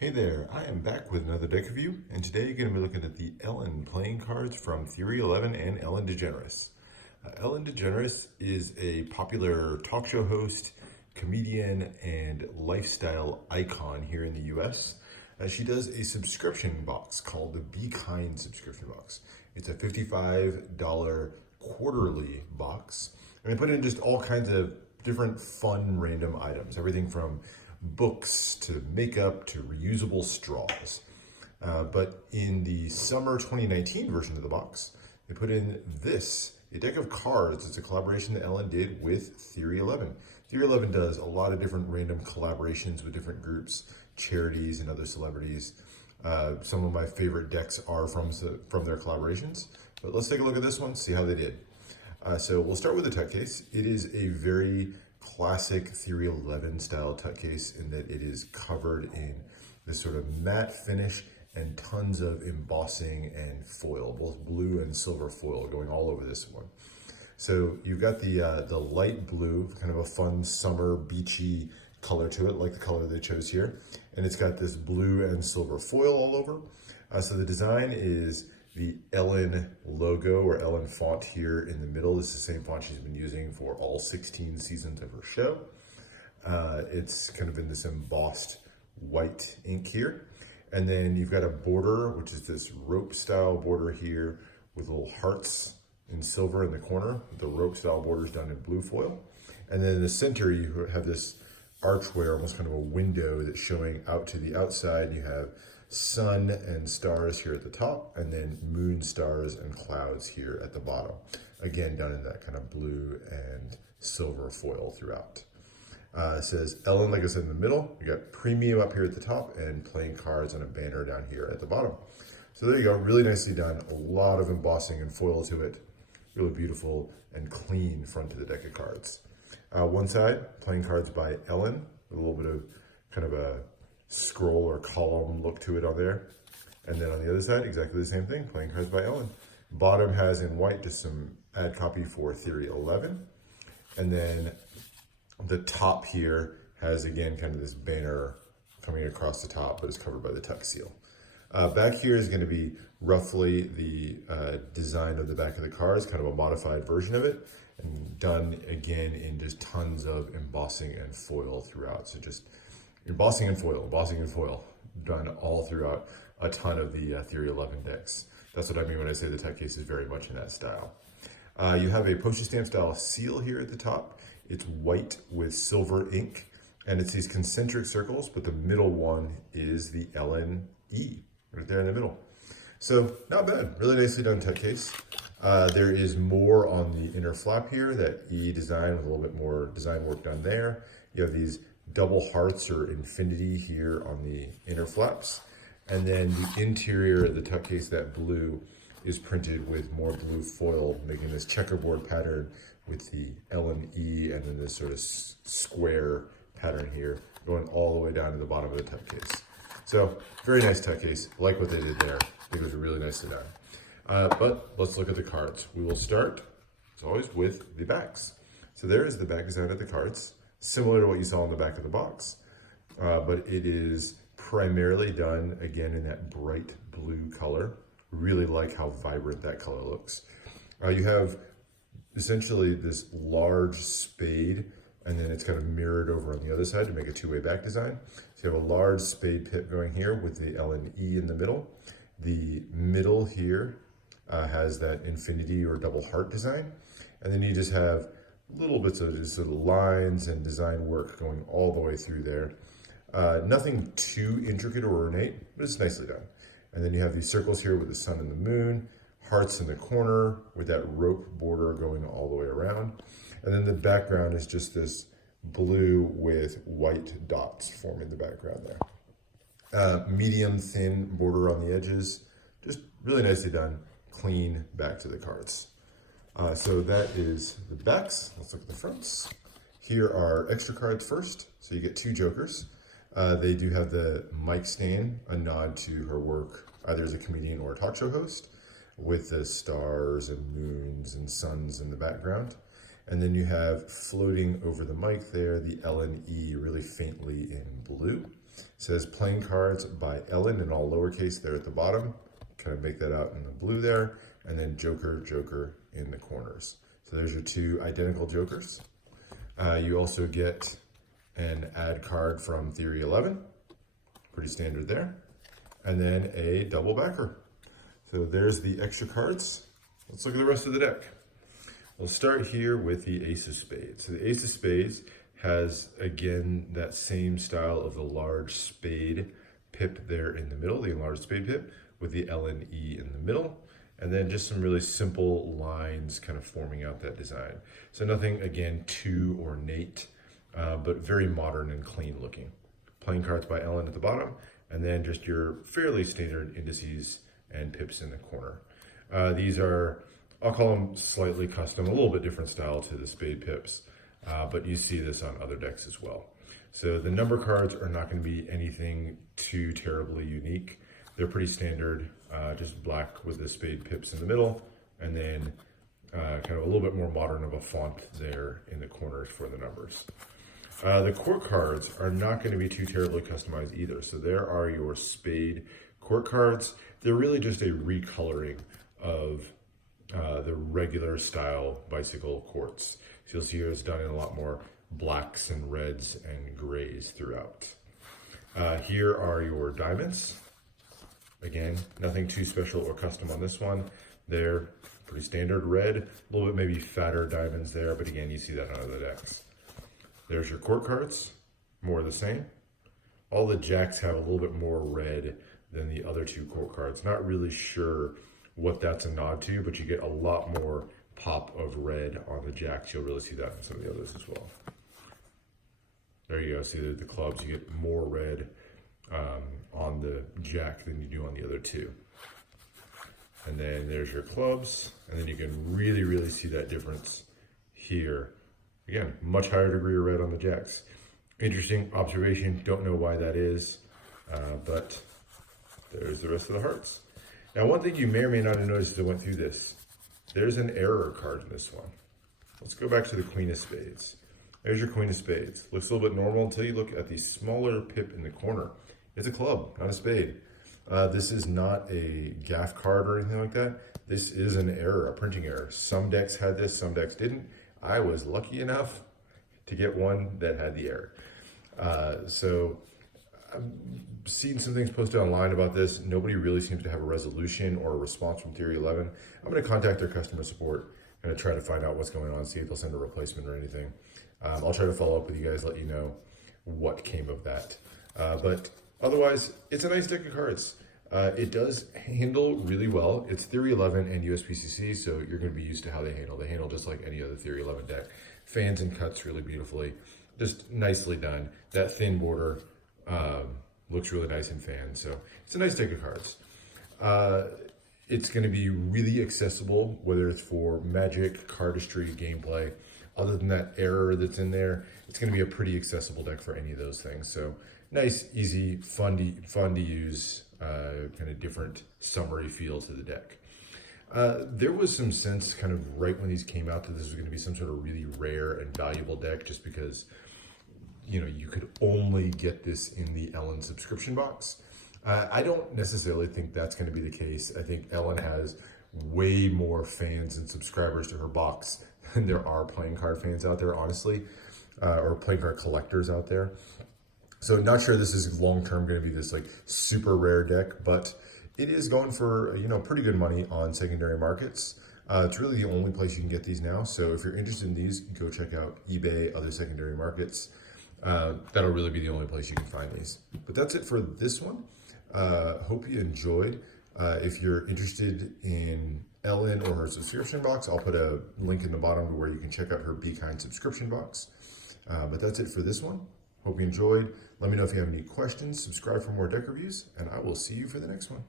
Hey there, I am back with another deck review, and today you're going to be looking at the Ellen playing cards from Theory 11 and Ellen Degeneres. Ellen Degeneres is a popular talk show host, comedian, and lifestyle icon here in the US. She does a subscription box called the Be Kind subscription box. It's a $55 quarterly box, and they put in just all kinds of different fun random items, everything from books to makeup to reusable straws. But in the summer 2019 version of the box, they put in this, a deck of cards. It's a collaboration that Ellen did with Theory 11. Theory 11 does a lot of different random collaborations with different groups, charities, and other celebrities. Some of my favorite decks are from their collaborations. But let's take a look at this one, see how they did. So we'll start with the TUC Case. It is a very classic Theory 11 style TUC Case in that it is covered in this sort of matte finish and tons of embossing and foil, both blue and silver foil going all over this one. So you've got the light blue, kind of a fun summer beachy color to it, like the color they chose here. And it's got this blue and silver foil all over. So the design is the Ellen logo or Ellen font here in the middle. This is the same font she's been using for all 16 seasons of her show. It's kind of in this embossed white ink here. And then you've got a border, which is this rope style border here with little hearts in silver in the corner. The rope style border is done in blue foil. And then in the center, you have this archway, almost kind of a window that's showing out to the outside. You have sun and stars here at the top, and then moon, stars, and clouds here at the bottom. Again, done in that kind of blue and silver foil throughout. It says Ellen, like I said, in the middle. You got premium up here at the top and playing cards on a banner down here at the bottom. So there you go, really nicely done. A lot of embossing and foil to it. Really beautiful and clean front of the deck of cards. One side, playing cards by Ellen, with a little bit of kind of a scroll or column look to it on there. And then on the other side, exactly the same thing, playing cards by Ellen. Bottom has in white just some ad copy for Theory 11. And then the top here has, again, kind of this banner coming across the top, but it's covered by the TUC seal. Back here is going to be roughly the design of the back of the cards, kind of a modified version of it, and done again in just tons of embossing and foil throughout. So just embossing and foil, done all throughout a ton of the Theory 11 decks. That's what I mean when I say the TUC Case is very much in that style. You have a postage stamp style seal here at the top. It's white with silver ink, and it's these concentric circles, but the middle one is the Ellen E, right there in the middle. So not bad, really nicely done TUC Case. There is more on the inner flap here, that E design with a little bit more design work done there. You have these double hearts or infinity here on the inner flaps. And then the interior of the TUC Case, that blue, is printed with more blue foil, making this checkerboard pattern with the Ellen E and then this sort of square pattern here, going all the way down to the bottom of the TUC Case. So very nice TUC Case, like what they did there. I think it was really nicely done. But let's look at the cards. We will start, as always, with the backs. So there is the back design of the cards, similar to what you saw in the back of the box, but it is primarily done, again, in that bright blue color. Really like how vibrant that color looks. You have essentially this large spade, and then it's kind of mirrored over on the other side to make a two-way back design. So you have a large spade pip going here with the Ellen E in the middle. The middle here has that infinity or double heart design. And then you just have little bits of just sort of lines and design work going all the way through there. Nothing too intricate or ornate, but it's nicely done. And then you have these circles here with the sun and the moon, hearts in the corner with that rope border going all the way around. And then the background is just this blue with white dots forming the background there. Medium thin border on the edges, just really nicely done, clean back to the cards. So that is the backs. Let's look at the fronts. Here are extra cards first. So you get two jokers. They do have the mic stand, a nod to her work either as a comedian or a talk show host, with the stars and moons and suns in the background. And then you have floating over the mic there, the Ellen E really faintly in blue. It says playing cards by Ellen in all lowercase there at the bottom. Kind of make that out in the blue there. And then Joker, Joker in the corners. So there's your two identical Jokers. You also get an ad card from Theory 11. Pretty standard there. And then a double backer. So there's the extra cards. Let's look at the rest of the deck. We'll start here with the Ace of Spades. So the Ace of Spades has, again, that same style of the large spade pip there in the middle, the enlarged spade pip, with the L and E in the middle, and then just some really simple lines kind of forming out that design. So nothing, again, too ornate, but very modern and clean looking. Playing cards by Ellen at the bottom, and then just your fairly standard indices and pips in the corner. These are, I'll call them slightly custom, a little bit different style to the spade pips, but you see this on other decks as well. So the number cards are not going to be anything too terribly unique. They're pretty standard, just black with the spade pips in the middle, and then kind of a little bit more modern of a font there in the corners for the numbers. The court cards are not going to be too terribly customized either. So there are your spade court cards. They're really just a recoloring of the regular style bicycle courts. So you'll see here it's done in a lot more blacks and reds and grays throughout. Here are your diamonds. Again, nothing too special or custom on this one. They're pretty standard red, a little bit maybe fatter diamonds there, but again, you see that on other decks. There's your court cards, more of the same. All the jacks have a little bit more red than the other two court cards. Not really sure what that's a nod to, but you get a lot more pop of red on the jacks. You'll really see that in some of the others as well. There you go, see the clubs, you get more red on the jack than you do on the other two. And then there's your clubs, and then you can really, really see that difference here. Again, much higher degree of red on the jacks. Interesting observation, don't know why that is, but there's the rest of the hearts. Now, one thing you may or may not have noticed as I went through this, there's an error card in this one. Let's go back to the Queen of Spades. There's your Queen of Spades. Looks a little bit normal until you look at the smaller pip in the corner. It's a club, not a spade. This is not a gaff card or anything like that. This is an error, a printing error. Some decks had this, some decks didn't. I was lucky enough to get one that had the error. So I've seen some things posted online about this. Nobody really seems to have a resolution or a response from Theory 11. I'm going to contact their customer support and try to find out what's going on, see if they'll send a replacement or anything. I'll try to follow up with you guys, let you know what came of that. But otherwise, it's a nice deck of cards. It does handle really well. It's Theory 11 and USPCC, so you're going to be used to how they handle. They handle just like any other Theory 11 deck. Fans and cuts really beautifully. Just nicely done. That thin border looks really nice in fans, so it's a nice deck of cards. It's going to be really accessible, whether it's for Magic, cardistry, gameplay. Other than that error that's in there, it's going to be a pretty accessible deck for any of those things. So nice, easy, fun to use, kind of different summery feel to the deck. There was some sense kind of right when these came out that this was going to be some sort of really rare and valuable deck, just because, you know, you could only get this in the Ellen subscription box. I don't necessarily think that's going to be the case. I think Ellen has way more fans and subscribers to her box than there are playing card fans out there, honestly, or playing card collectors out there. So not sure this is long-term going to be this like super rare deck, but it is going for, you know, pretty good money on secondary markets. It's really the only place you can get these now. So if you're interested in these, go check out eBay, other secondary markets. That'll really be the only place you can find these. But that's it for this one. Hope you enjoyed. If you're interested in Ellen or her subscription box, I'll put a link in the bottom to where you can check out her Be Kind subscription box. But that's it for this one. Hope you enjoyed. Let me know if you have any questions. Subscribe for more deck reviews, and I will see you for the next one.